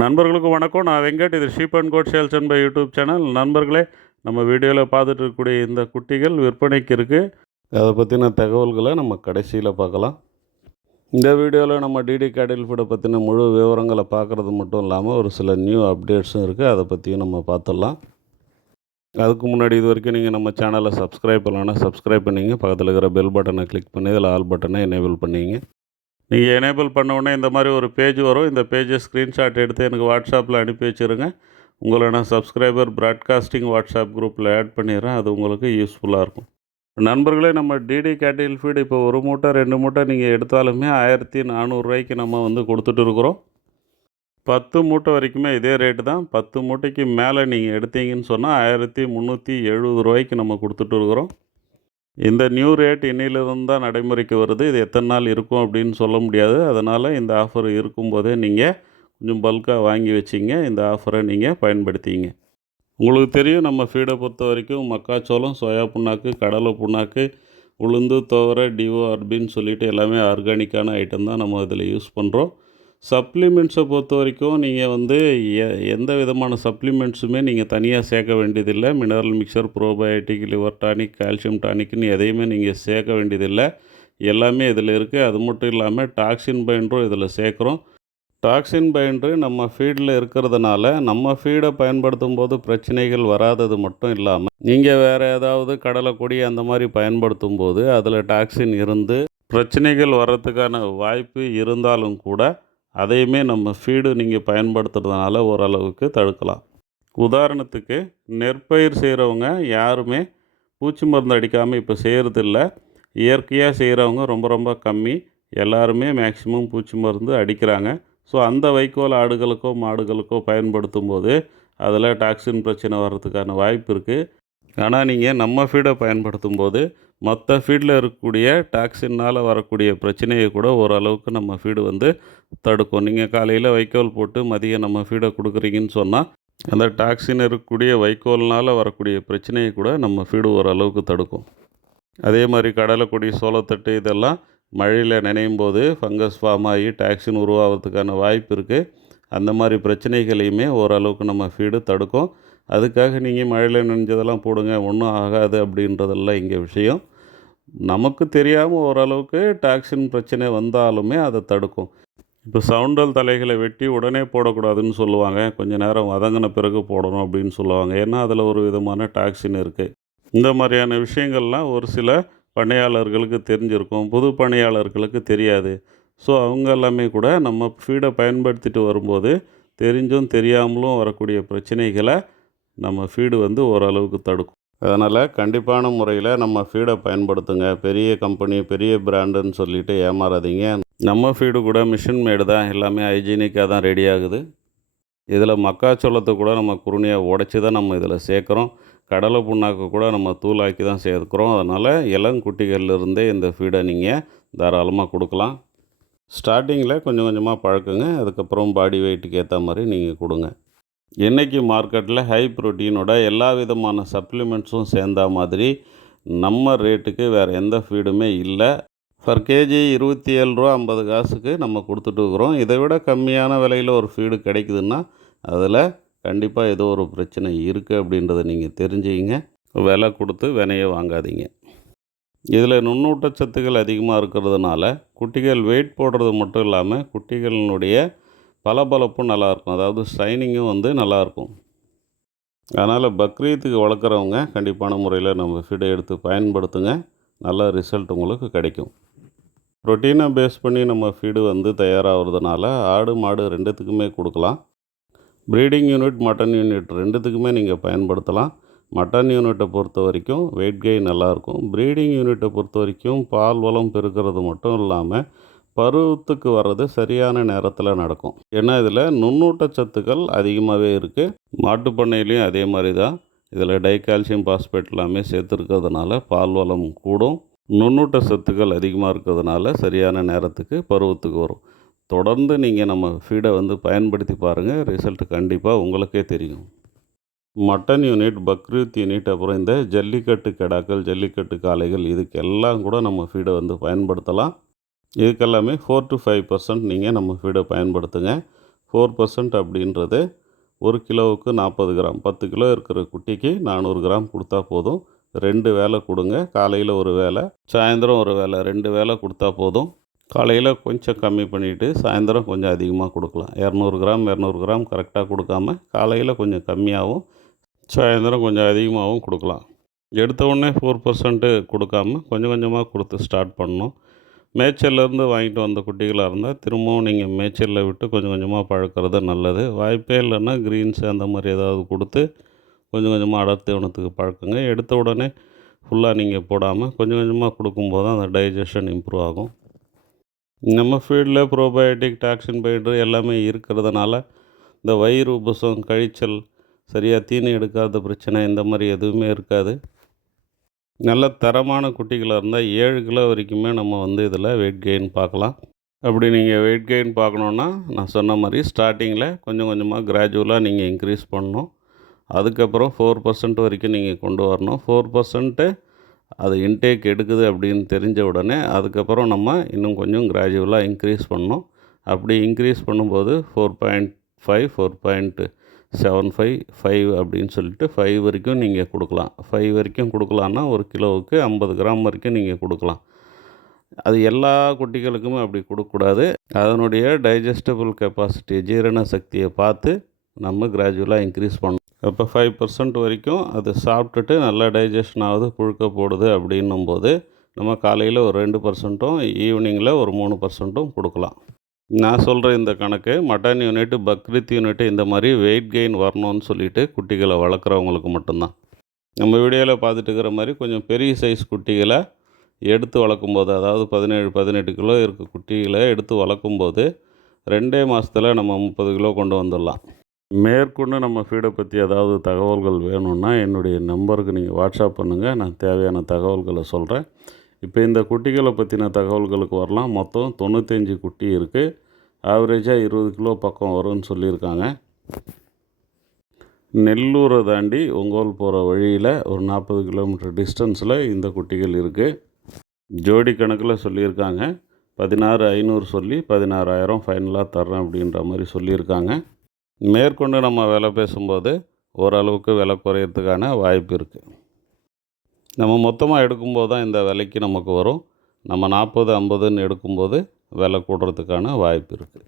நண்பர்களுக்கு வணக்கம். நான் வெங்கட். இது sheep and goat sales and buy YouTube channel. நண்பர்களே, நம்ம வீடியோவில் பார்த்துட்டு இருக்கக்கூடிய இந்த குட்டிகள் விற்பனைக்கு இருக்குது. அதை பற்றின தகவல்களை நம்ம கடைசியில் பார்க்கலாம். இந்த வீடியோவில் நம்ம டிடி கேட்டில் ஃபீடை பற்றின முழு விவரங்களை பார்க்குறது மட்டும் இல்லாமல் ஒரு சில நியூ அப்டேட்ஸும் இருக்குது. அதை பற்றியும் நம்ம பார்த்துடலாம். அதுக்கு முன்னாடி இது வரைக்கும் நீங்கள் நம்ம சேனலை சப்ஸ்கிரைப் பண்ணலான்னா சப்ஸ்கிரைப் பண்ணிங்க. பக்கத்தில் இருக்கிற பெல் பட்டனை கிளிக் பண்ணி இதில் ஆல் பட்டனை எனேபிள் பண்ணிங்க. நீங்கள் எனேபிள் பண்ண உடனே இந்த மாதிரி ஒரு பேஜ் வரும். இந்த பேஜை ஸ்க்ரீன்ஷாட் எடுத்து எனக்கு வாட்ஸ்அப்பில் அனுப்பி வச்சுருங்க. உங்களை நான் சப்ஸ்கிரைபர் ப்ராட்காஸ்டிங் வாட்ஸ்அப் குரூப்பில் ஆட் பண்ணிடுறேன். அது உங்களுக்கு யூஸ்ஃபுல்லாக இருக்கும். நண்பர்களே, நம்ம டிடி கேட்டில் ஃபீடு இப்போ ஒரு மூட்டை 2 மூட்டை நீங்கள் எடுத்தாலுமே 1400 நம்ம கொடுத்துட்டு இருக்கிறோம். 10 மூட்டை வரைக்குமே இதே ரேட்டு தான். 10 மூட்டைக்கு மேலே நீங்கள் எடுத்தீங்கன்னு சொன்னால் 1370 நம்ம கொடுத்துட்டு இருக்கிறோம். இந்த நியூ ரேட் இன்னிலிருந்து தான் நடைமுறைக்கு வருது. இது எத்தனை நாள் இருக்கும் அப்படின்னு சொல்ல முடியாது. அதனால் இந்த ஆஃபர் இருக்கும்போதே நீங்கள் கொஞ்சம் பல்காக வாங்கி வச்சிங்க. இந்த ஆஃபரை நீங்கள் பயன்படுத்திங்க. உங்களுக்கு தெரியும், நம்ம ஃபீடை பொறுத்த வரைக்கும் மக்காச்சோளம், சோயா புண்ணாக்கு, கடலை புண்ணாக்கு, உளுந்து, துவரை, டிஓ, அர்பின்னு சொல்லிட்டு எல்லாமே ஆர்கானிக்கான ஐட்டம் தான் நம்ம இதில் யூஸ் பண்ணுறோம். சப்ளிமெண்ட்ஸை பொறுத்த வரைக்கும் நீங்கள் எந்த விதமான சப்ளிமெண்ட்ஸுமே நீங்கள் தனியாக சேர்க்க வேண்டியதில்லை. Mineral mixture, probiotic, liver tonic, calcium டானிக்னு எதையுமே நீங்கள் சேர்க்க வேண்டியதில்லை. எல்லாமே இதில் இருக்குது. அது மட்டும் இல்லாமல் டாக்ஸின் பைண்டரும் இதில் சேர்க்குறோம். டாக்ஸின் பைண்டரு நம்ம ஃபீடில் இருக்கிறதுனால நம்ம ஃபீடை பயன்படுத்தும் போது பிரச்சனைகள் வராதது மட்டும் இல்லாமல், நீங்கள் வேறு ஏதாவது கடலை கொடி அந்த மாதிரி பயன்படுத்தும் போது அதில் டாக்ஸின் இருந்து பிரச்சனைகள் வர்றதுக்கான வாய்ப்பு இருந்தாலும் கூட அதையுமே நம்ம ஃபீடு நீங்கள் பயன்படுத்துறதுனால ஓரளவுக்கு தடுக்கலாம். உதாரணத்துக்கு, நெற்பயிர் செய்கிறவங்க யாருமே பூச்சி மருந்து அடிக்காமல் இப்போ செய்கிறதில்ல. இயற்கையாக செய்கிறவங்க ரொம்ப ரொம்ப கம்மி. எல்லாருமே மேக்சிமம் பூச்சி மருந்து அடிக்கிறாங்க. ஸோ அந்த வைக்கோல் ஆடுகளுக்கோ மாடுகளுக்கோ பயன்படுத்தும் போது அதில் டாக்ஸின் பிரச்சனை வர்றதுக்கான வாய்ப்பு இருக்குது. ஆனால் நீங்கள் நம்ம ஃபீடை பயன்படுத்தும் போது மற்ற ஃபீடில் இருக்கக்கூடிய டாக்ஸினால் வரக்கூடிய பிரச்சனையை கூட ஓரளவுக்கு நம்ம ஃபீடு தடுக்கும். நீங்கள் காலையில் வைக்கோல் போட்டு மதியம் நம்ம ஃபீடை கொடுக்குறீங்கன்னு சொன்னால் அந்த டாக்ஸின் இருக்கக்கூடிய வைக்கோல்னால் வரக்கூடிய பிரச்சனையை கூட நம்ம ஃபீடு ஓரளவுக்கு தடுக்கும். அதே மாதிரி கடலைக்கொடி, சோளத்தட்டு இதெல்லாம் மழையில் நனையும் போது ஃபங்கஸ் ஃபார்ம் ஆகி டாக்ஸின் உருவாகிறதுக்கான வாய்ப்பு இருக்குது. அந்த மாதிரி பிரச்சனைகளையுமே ஓரளவுக்கு நம்ம ஃபீடு தடுக்கும். அதுக்காக நீங்கள் மழையில் நனைஞ்சதெல்லாம் போடுங்க, ஒன்றும் ஆகாது அப்படின்றதெல்லாம் இங்கே விஷயம். நமக்கு தெரியாமல் ஓரளவுக்கு டாக்ஸின் பிரச்சனை வந்தாலுமே அதை தடுக்கும். இப்போ சவுண்டல் தலைகளை வெட்டி உடனே போடக்கூடாதுன்னு சொல்லுவாங்க. கொஞ்சம் நேரம் வதங்கின பிறகு போடணும் அப்படின்னு சொல்லுவாங்க. ஏன்னா அதில் ஒரு விதமான டாக்ஸின் இருக்குது. இந்த மாதிரியான விஷயங்கள்லாம் ஒரு சில பணியாளர்களுக்கு தெரிஞ்சிருக்கும், புது பணியாளர்களுக்கு தெரியாது. ஸோ அவங்க எல்லாமே கூட நம்ம ஃபீடை பயன்படுத்திட்டு வரும்போது தெரிஞ்சும் தெரியாமலும் வரக்கூடிய பிரச்சனைகளை நம்ம ஃபீடு ஓரளவுக்கு தடுக்கும். அதனால் கண்டிப்பான முறையில் நம்ம ஃபீடை பயன்படுத்துங்க. பெரிய கம்பெனி, பெரிய பிராண்டுன்னு சொல்லிவிட்டு ஏமாறாதீங்க. நம்ம ஃபீடு கூட மிஷின் மேடு தான். எல்லாமே ஹைஜீனிக்காக தான் ரெடி ஆகுது. இதில் மக்காச்சோளத்தை கூட நம்ம குருணையாக உடச்சி தான் நம்ம இதில் சேர்க்குறோம். கடலை புண்ணாக்கு கூட நம்ம தூளாக்கி தான் சேர்க்குறோம். அதனால் இளங்குட்டிகள்லேருந்தே இந்த ஃபீடை நீங்கள் தாராளமாக கொடுக்கலாம். ஸ்டார்டிங்கில் கொஞ்சம் கொஞ்சமாக பழக்குங்க. அதுக்கப்புறம் பாடி வெயிட்டுக்கு ஏற்ற மாதிரி நீங்கள் கொடுங்க. இன்றைக்கி மார்க்கெட்டில் ஹை ப்ரோட்டீனோட எல்லா விதமான சப்ளிமெண்ட்ஸும் சேர்ந்தா மாதிரி நம்ம ரேட்டுக்கு வேறு எந்த ஃபீடுமே இல்லை. பர் கேஜி 27.50 நம்ம கொடுத்துட்டு இருக்கிறோம். இதை விட கம்மியான விலையில் ஒரு ஃபீடு கிடைக்குதுன்னா அதில் கண்டிப்பாக ஏதோ ஒரு பிரச்சனை இருக்குது அப்படின்றத நீங்கள் தெரிஞ்சுக்கிங்க. விலை கொடுத்து வினையை வாங்காதீங்க. இதில் நுண்ணூட்டச்சத்துக்கள் அதிகமாக இருக்கிறதுனால குட்டிகள் வெயிட் போடுறது மட்டும் இல்லாமல் குட்டிகளினுடைய பளபளப்பும் நல்லாயிருக்கும். அதாவது ஷைனிங்கும் நல்லாயிருக்கும். அதனால் பக்ரீத்துக்கு வளர்க்குறவங்க கண்டிப்பான முறையில் நம்ம ஃபீடை எடுத்து பயன்படுத்துங்க. நல்ல ரிசல்ட் உங்களுக்கு கிடைக்கும். ப்ரோட்டீனை பேஸ் பண்ணி நம்ம ஃபீடு தயாராகிறதுனால ஆடு மாடு ரெண்டுத்துக்குமே கொடுக்கலாம். ப்ரீடிங் யூனிட், மட்டன் யூனிட் ரெண்டுத்துக்குமே நீங்கள் பயன்படுத்தலாம். மட்டன் யூனிட்டை பொறுத்த வரைக்கும் வெயிட் கெயின் நல்லாயிருக்கும். ப்ரீடிங் யூனிட்டை பொறுத்த வரைக்கும் பால் வளம் பெருக்கிறது மட்டும் இல்லாமல் பருவத்துக்கு வர்றது சரியான நேரத்தில் நடக்கும். ஏன்னா இதில் நுண்ணூட்டச்சத்துக்கள் அதிகமாகவே இருக்குது. மாட்டுப்பண்ணையிலையும் அதே மாதிரி தான். இதில் டைகால்சியம் பாஸ்பேட் எல்லாமே சேர்த்துருக்கிறதுனால பால் வளம் கூடும். நுண்ணூட்ட சத்துக்கள் அதிகமாக இருக்கிறதுனால சரியான நேரத்துக்கு பருவத்துக்கு வரும். தொடர்ந்து நீங்கள் நம்ம ஃபீடை பயன்படுத்தி பாருங்கள். ரிசல்ட் கண்டிப்பாக உங்களுக்கே தெரியும். மட்டன் யூனிட், பக்ரீத் யூனிட், அப்புறம் இந்த ஜல்லிக்கட்டு கெடாக்கள், ஜல்லிக்கட்டு காளைகள் இதுக்கெல்லாம் கூட நம்ம ஃபீடை பயன்படுத்தலாம். இதுக்கெல்லாமே 4 to 5% நீங்கள் நம்ம ஃபீடை பயன்படுத்துங்க. 4% அப்படின்றது 1 கிலோவுக்கு 40 கிராம். 10 கிலோ இருக்கிற குட்டிக்கு 400 கிராம் கொடுத்தா போதும். 2 வேளை கொடுங்க. காலையில் ஒரு வேளை, சாயந்தரம் ஒரு வேளை, 2 வேளை கொடுத்தா போதும். காலையில் கொஞ்சம் கம்மி பண்ணிவிட்டு சாயந்தரம் கொஞ்சம் அதிகமாக கொடுக்கலாம். 200 கிராம் 200 கிராம் கரெக்டாக கொடுக்காம காலையில் கொஞ்சம் கம்மியாகவும் சாயந்தரம் கொஞ்சம் அதிகமாகவும் கொடுக்கலாம். எடுத்த உடனே 4% கொடுக்காம கொஞ்சம் கொஞ்சமாக கொடுத்து ஸ்டார்ட் பண்ணணும். மேய்ச்சல்லேருந்து வாங்கிட்டு வந்த குட்டிகளாக இருந்தால் திரும்பவும் நீங்கள் மேய்ச்சலில் விட்டு கொஞ்சம் கொஞ்சமாக பழக்கிறது நல்லது. வாய்ப்பே இல்லைன்னா க்ரீன்ஸு அந்த மாதிரி ஏதாவது கொடுத்து கொஞ்சம் கொஞ்சமாக அடர் தீவனத்துக்கு பழக்குங்க. எடுத்த உடனே ஃபுல்லாக நீங்கள் போடாமல் கொஞ்சம் கொஞ்சமாக கொடுக்கும்போது தான் அந்த டைஜஷன் இம்ப்ரூவ் ஆகும். நம்ம ஃபீல்டில் ப்ரோபயோட்டிக், டாக்ஸின் பைடர் எல்லாமே இருக்கிறதுனால இந்த வயிறு உபசம், கழிச்சல், சரியாக தீனி எடுக்காத பிரச்சனை இந்த மாதிரி எதுவுமே இருக்காது. நல்ல தரமான குட்டிகளாக இருந்தால் 7 கிலோ வரைக்குமே நம்ம இதில் வெயிட் கெயின் பார்க்கலாம். அப்படி நீங்கள் வெயிட் கெயின் பார்க்கணுன்னா நான் சொன்ன மாதிரி ஸ்டார்டிங்கில் கொஞ்சம் கொஞ்சமாக கிராஜுவலாக நீங்கள் இன்க்ரீஸ் பண்ணணும். அதுக்கப்புறம் 4% வரைக்கும் நீங்கள் கொண்டு வரணும். 4% அது இன்டேக் எடுக்குது அப்படின்னு தெரிஞ்ச உடனே அதுக்கப்புறம் நம்ம இன்னும் கொஞ்சம் கிராஜுவலாக இன்க்ரீஸ் பண்ணணும். அப்படி இன்க்ரீஸ் பண்ணும்போது 4.5, 4.75, 5 அப்படின்னு சொல்லிட்டு 5 வரைக்கும் நீங்கள் கொடுக்கலாம். 5 வரைக்கும் கொடுக்கலான்னா 1 கிலோவுக்கு 50 கிராம் வரைக்கும் நீங்கள் கொடுக்கலாம். அது எல்லா குட்டிகளுக்குமே அப்படி கொடுக்கக்கூடாது. அதனுடைய டைஜஸ்டபிள் கெப்பாசிட்டி, ஜீரண சக்தியை பார்த்து நம்ம கிராஜுவலாக இன்க்ரீஸ் பண்ணணும். இப்போ 5% வரைக்கும் அது சாப்பிட்டுட்டு நல்லா டைஜஷன் ஆகுது, புழுக்க போடுது அப்படின்னும்போது நம்ம காலையில் ஒரு 2%ம் ஈவினிங்கில் ஒரு 3%ம் கொடுக்கலாம். நான் சொல்கிற இந்த கணக்கு மட்டன் யூனிட்டு, பக்ரீத் யூனிட்டு இந்த மாதிரி வெயிட் கெயின் வரணும்னு சொல்லிட்டு குட்டிகளை வளர்க்குறவங்களுக்கு மட்டும்தான். நம்ம வீடியோவில் பார்த்துட்டு இருக்கிற மாதிரி கொஞ்சம் பெரிய சைஸ் குட்டிகளை எடுத்து வளர்க்கும்போது, அதாவது 17-18 கிலோ இருக்க குட்டிகளை எடுத்து வளர்க்கும்போது 2 மாதத்தில் நம்ம 30 கிலோ கொண்டு வந்துடலாம். மேற்கொண்டு நம்ம ஃபீடை பற்றி ஏதாவது தகவல்கள் வேணும்னா என்னுடைய நம்பருக்கு நீங்கள் வாட்ஸ்அப் பண்ணுங்கள். நான் தேவையான தகவல்களை சொல்கிறேன். இப்போ இந்த குட்டிகளை பற்றின தகவல்களுக்கு வரலாம். மொத்தம் 95 குட்டி இருக்குது. ஆவரேஜாக 20 கிலோ பக்கம் வரும்னு சொல்லியிருக்காங்க. நெல்லூரை தாண்டி ஒங்கோல் போகிற வழியில் ஒரு 40 கிலோமீட்டர் டிஸ்டன்ஸில் இந்த குட்டிகள் இருக்குது. ஜோடி கணக்கில் சொல்லியிருக்காங்க. 16,500 சொல்லி 16,000 ஃபைனலாக தர்றேன் அப்படின்ற மாதிரி சொல்லியிருக்காங்க. மேற்கொண்டு நம்ம விலை பேசும்போது ஓரளவுக்கு விலை குறையிறதுக்கான வாய்ப்பு இருக்குது. நம்ம மொத்தமாக எடுக்கும்போது தான் இந்த விலைக்கு நமக்கு வரும். நம்ம 40, 50ன்னு எடுக்கும்போது விலை கூடுறதுக்கான வாய்ப்பு இருக்குது.